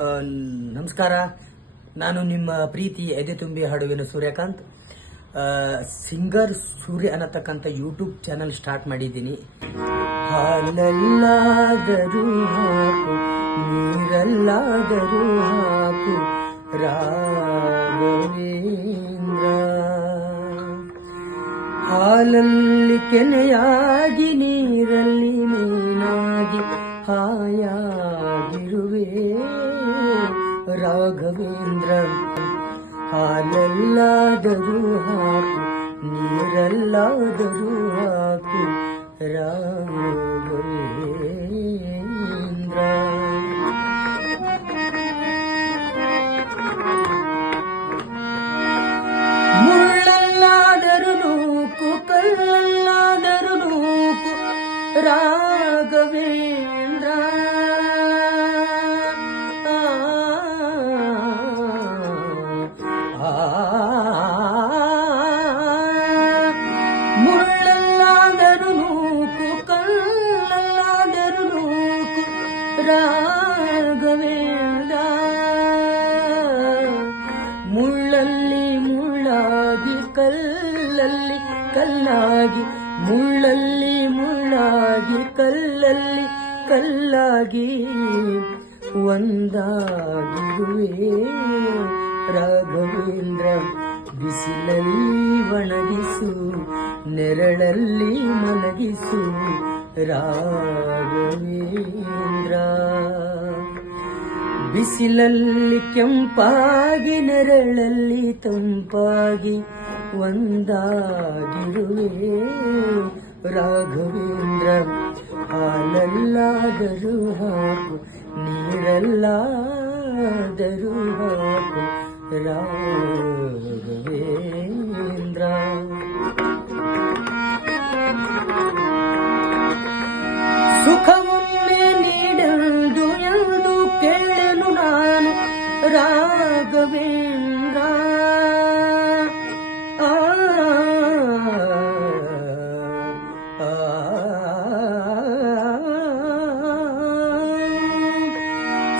ನಮಸ್ಕಾರ. ನಾನು ನಿಮ್ಮ ಪ್ರೀತಿ ಎದೆ ತುಂಬಿ ಹಾಡುವಿನ ಸೂರ್ಯಕಾಂತ್. ಸಿಂಗರ್ ಸೂರ್ಯ ಅನ್ನತಕ್ಕಂಥ ಯೂಟ್ಯೂಬ್ ಚಾನಲ್ ಸ್ಟಾರ್ಟ್ ಮಾಡಿದ್ದೀನಿ. ಹಾಲಲ್ಲಾದರೂ ಹಾಕು, ನೀರಲ್ಲಾದರೂ ಹಾಕು ರಾಘವೇಂದ್ರ. ಹಾಲಲ್ಲಿ ಕೆನೆಯಾಗಿ, ನೀರಲ್ಲಿ ಮೀನಾಗಿ ಹಾಯಾಗಿರುವೆ ರಾಘವೇಂದ್ರ. ಹಾಲಲ್ಲಾದರೂ ಹಾಕು, ನೀರಲ್ಲಾದರೂ ಹಾಕು ರಾಘವೇಂದ್ರ. ಮುಳ್ಳಲ್ಲಾದರೂ ನೂಕು, ಕಲ್ಲಲ್ಲಾದರೂ ನೂಕು ರಾಘವೇಂದ್ರ. ಮುಳ್ಳಲ್ಲಾದರೂ ನೂಕು, ಕಲ್ಲಲ್ಲಾದರೂ ನೂಕು ರಾಘವೇಂದ್ರ. ಮುಳ್ಳಲ್ಲಿ ಮುಳ್ಳಾಗಿ, ಕಲ್ಲಲ್ಲಿ ಕಲ್ಲಾಗಿ, ಮುಳ್ಳಲ್ಲಿ ಮುಳ್ಳಾಗಿ, ಕಲ್ಲಲ್ಲಿ ಕಲ್ಲಾಗಿ ಒಂದಾಗಿರುವೆ ರಾಘವೇಂದ್ರ. ಬಿಸಿಲಲ್ಲಿ ಒಣಗಿಸು, ನೆರಳಲ್ಲಿ ಮಲಗಿಸು ರಾಘವೇಂದ್ರ. ಬಿಸಿಲಲ್ಲಿ ಕೆಂಪಾಗಿ, ನೆರಳಲ್ಲಿ ತಂಪಾಗಿ ಒಂದಾಗಿರುವೆ ರಾಘವೇಂದ್ರ. ಹಾಲಲ್ಲಾದರೂ ಹಾಕು, ನೀರಲ್ಲಾದರೂ ಹಾಕು ರಾಘವೇಂದ್ರ. ಸುಖವನ್ನೇ ನೀಡೆಂದು ಎಂದು ಕೇಳೆನು ನಾನು ರಾಘವೇಂದ್ರ.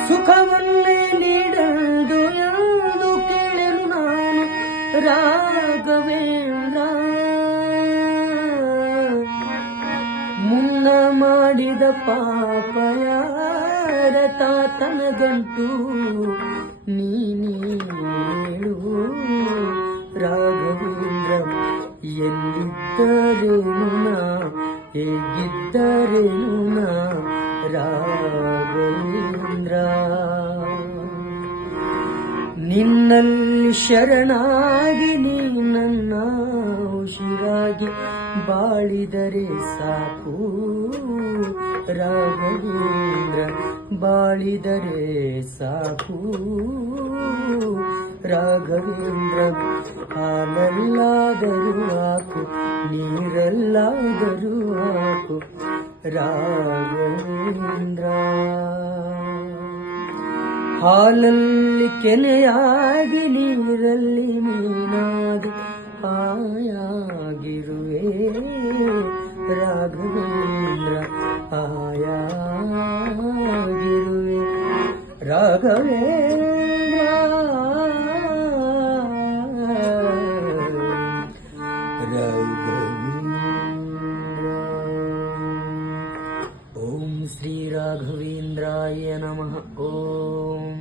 ಸುಖವನ್ನೇ ನೀಡೆಂದು ಎಂದು ಕೇಳೆನು ನಾನು ರಾಘವೇಂದ್ರ. ಮುನ್ನ ಮಾಡಿದ ಪಾಪ ಯಾರ ತಾತನ ಗಂಟು ನೀನೇಳು ರಾಘವೇಂದ್ರ. ಎಲ್ಲಿದ್ದರೇನು ನಾ, ಹೇಗಿದ್ದರೇನು ನಾ ರಾಘವೇಂದ್ರ. ನಿನ್ನಲ್ಲಿ ಶರಣಾಗಿ, ನೀ ನನ್ನ ಉಸಿರಾಗಿ ಬಾಳಿದರೆ ಸಾಕು ರಾಘವೇಂದ್ರ. ಬಾಳಿದರೆ ಸಾಕು ರಾಘವೇಂದ್ರ. ಹಾಲಲ್ಲಾದರೂ ಹಾಕು, ನೀರಲ್ಲಾದರೂ ಹಾಕು ರಾಘವೇಂದ್ರ. ಹಾಲಲ್ಲಿ ಕೆನೆಯಾಗಿ, ನೀರಲ್ಲಿ ಮೀನಾಗಿ ಹಾಯಾಗಿರುವೆ ರಾಘವೇಂದ್ರ. ಹಾಯಾಗಿರುವೆ ರಾಘವೇಂದ್ರ. ಓಂ ಶ್ರೀ ರಾಘವೇಂದ್ರಾಯ ನಮಃ. ಓಂ